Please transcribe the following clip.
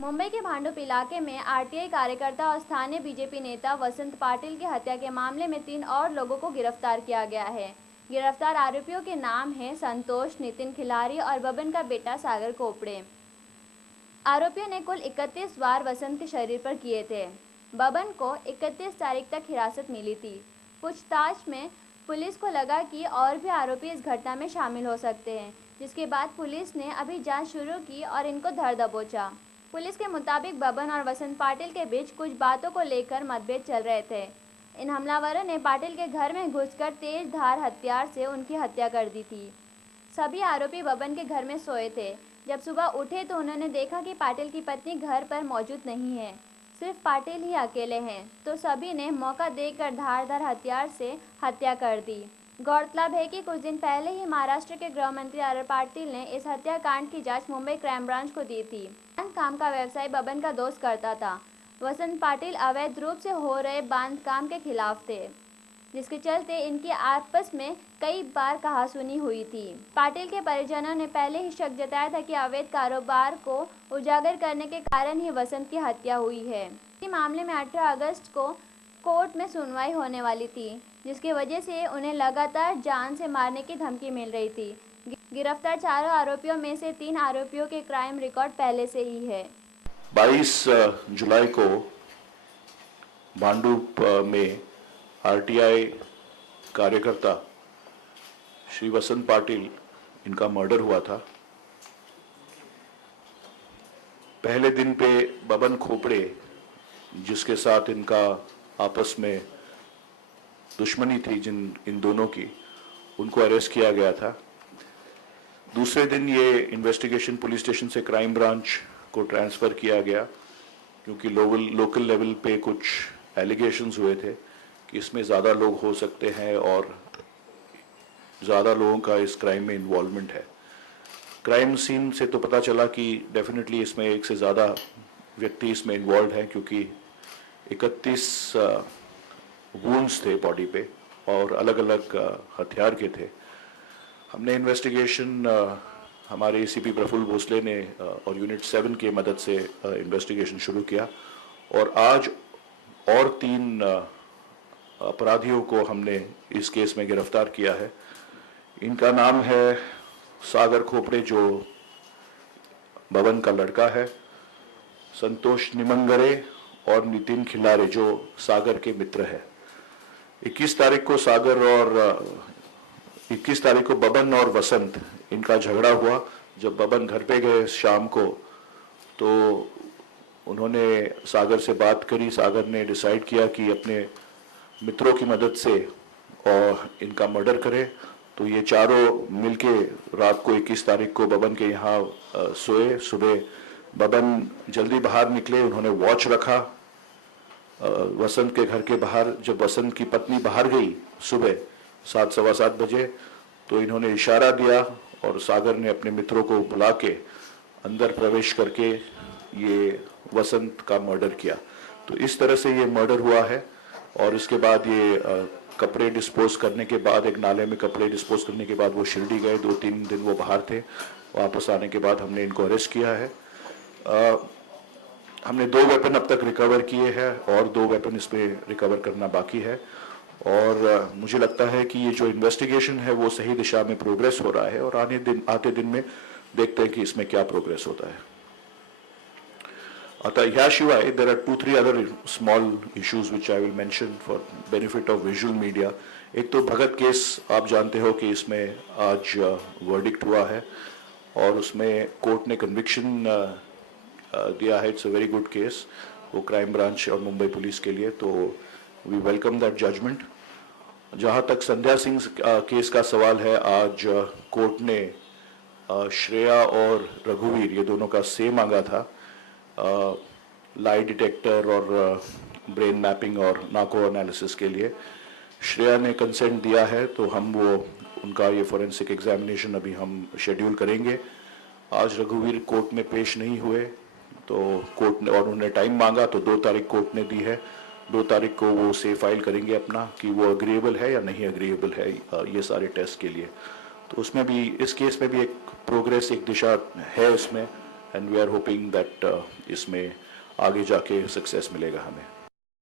मुंबई के भांडुप इलाके में आरटीआई कार्यकर्ता और स्थानीय बीजेपी नेता वसंत पाटिल की हत्या के मामले में 3 और लोगों को गिरफ्तार किया गया है। गिरफ्तार आरोपियों के नाम हैं संतोष, नितिन खिलारी और बबन का बेटा सागर खोपड़े। आरोपियों ने कुल 31 वार वसंत के शरीर पर किए थे। बबन को 31 तारीख तक हिरासत मिली थी। पूछताछ में पुलिस को लगा कि और भी आरोपी इस घटना में शामिल हो सकते हैं, जिसके बाद पुलिस ने अभी जांच शुरू की और इनको धर दबोचा। पुलिस के मुताबिक बबन और वसंत पाटिल के बीच कुछ बातों को लेकर मतभेद चल रहे थे। इन हमलावरों ने पाटिल के घर में घुसकर तेज धार हथियार से उनकी हत्या कर दी थी। सभी आरोपी बबन के घर में सोए थे। जब सुबह उठे तो उन्होंने देखा कि पाटिल की पत्नी घर पर मौजूद नहीं है, सिर्फ पाटिल ही अकेले हैं, तो सभी ने मौका देकर धारदार हथियार से हत्या कर दी। गौरतलब है कि कुछ दिन पहले ही महाराष्ट्र के गृह मंत्री आर पाटिल ने इस हत्याकांड की जांच मुंबई क्राइम ब्रांच को दी थी। काम का व्यवसाय बबन का दोस्त करता था। वसंत पाटिल अवैध रूप से हो रहे बांधकाम के खिलाफ थे, जिसके चलते इनकी आपस में कई बार कहासुनी हुई थी। पाटिल के परिजनों ने पहले ही शक जताया था कि अवैध कारोबार को उजागर करने के कारण ही वसंत की हत्या हुई है। इसी मामले में 18 अगस्त को कोर्ट में सुनवाई होने वाली थी, जिसकी वजह से उन्हें लगातार जान से मारने की धमकी मिल रही थी। गिरफ्तार चारों आरोपियों में से 3 आरोपियों के क्राइम रिकॉर्ड पहले से ही है। 22 जुलाई को भांडुप में आरटीआई कार्यकर्ता श्री वसंत पाटिल इनका मर्डर हुआ था। पहले दिन पे बबन खोपड़े, जिसके साथ इनका आपस में दुश्मनी थी इन दोनों की, उनको अरेस्ट किया गया था। दूसरे दिन ये इन्वेस्टिगेशन पुलिस स्टेशन से क्राइम ब्रांच को ट्रांसफ़र किया गया, क्योंकि लोकल लेवल पे कुछ एलिगेशंस हुए थे कि इसमें ज़्यादा लोग हो सकते हैं और ज़्यादा लोगों का इस क्राइम में इन्वॉल्वमेंट है। क्राइम सीन से तो पता चला कि डेफिनेटली इसमें एक से ज़्यादा व्यक्ति इसमें इन्वॉल्व हैं, क्योंकि 31 वुंड्स थे बॉडी पे और अलग अलग हथियार के थे। हमने इन्वेस्टिगेशन हमारे एसीपी प्रफुल्ल भोसले ने और यूनिट 7 की मदद से इन्वेस्टिगेशन शुरू किया और आज और 3 अपराधियों को हमने इस केस में गिरफ्तार किया है। इनका नाम है सागर खोपड़े, जो बबन का लड़का है, संतोष निमंगरे और नितिन खिलारे, जो सागर के मित्र है। 21 तारीख को सागर और 21 तारीख को बबन और वसंत इनका झगड़ा हुआ। जब बबन घर पे गए शाम को, तो उन्होंने सागर से बात करी। सागर ने डिसाइड किया कि अपने मित्रों की मदद से और इनका मर्डर करे। तो ये चारों मिलके रात को 21 तारीख को बबन के यहाँ सोए। सुबह बबन जल्दी बाहर निकले, उन्होंने वॉच रखा वसंत के घर के बाहर। जब वसंत की पत्नी बाहर गई सुबह 7 सवा 7 बजे, तो इन्होंने इशारा दिया और सागर ने अपने मित्रों को बुला के अंदर प्रवेश करके ये वसंत का मर्डर किया। तो इस तरह से ये मर्डर हुआ है। और इसके बाद ये कपड़े डिस्पोज करने के बाद, एक नाले में कपड़े डिस्पोज करने के बाद वो शिरडी गए। 2-3 दिन वो बाहर थे। वापस आने के बाद हमने इनको अरेस्ट किया है। हमने 2 वेपन अब तक रिकवर किए हैं और 2 वेपन इसमें रिकवर करना बाकी है। और मुझे लगता है कि ये जो इन्वेस्टिगेशन है वो सही दिशा में प्रोग्रेस हो रहा है और आते दिन में देखते हैं कि इसमें क्या प्रोग्रेस होता है। आता ह्याशिवाय there are 2-3 other small issues which I will mention for benefit of visual media. एक तो भगत केस, आप जानते हो कि इसमें आज वर्डिक्ट हुआ है और उसमें कोर्ट ने कन्विक्शन दिया है। It's a very good case वो क्राइम ब्रांच और मुंबई पुलिस के लिए, तो वी वेलकम दैट जजमेंट। जहाँ तक संध्या सिंह केस का सवाल है, आज कोर्ट ने श्रेया और रघुवीर, ये दोनों का स्टे मांगा था, लाई डिटेक्टर और ब्रेन मैपिंग और नार्को एनालिसिस के लिए। श्रेया ने कंसेंट दिया है, तो हम उनका ये फोरेंसिक एग्जामिनेशन अभी हम शेड्यूल करेंगे। आज रघुवीर कोर्ट में पेश नहीं हुए, तो कोर्ट ने और उन्होंने टाइम मांगा, तो 2 तारीख कोर्ट ने दी है। 2 तारीख को वो से फाइल करेंगे अपना कि वो अग्रीएबल है या नहीं अग्रीएबल है ये सारे टेस्ट के लिए। तो उसमें भी, इस केस में भी एक प्रोग्रेस, एक दिशा है उसमें and we are hoping that इसमें आगे जाके सक्सेस मिलेगा हमें।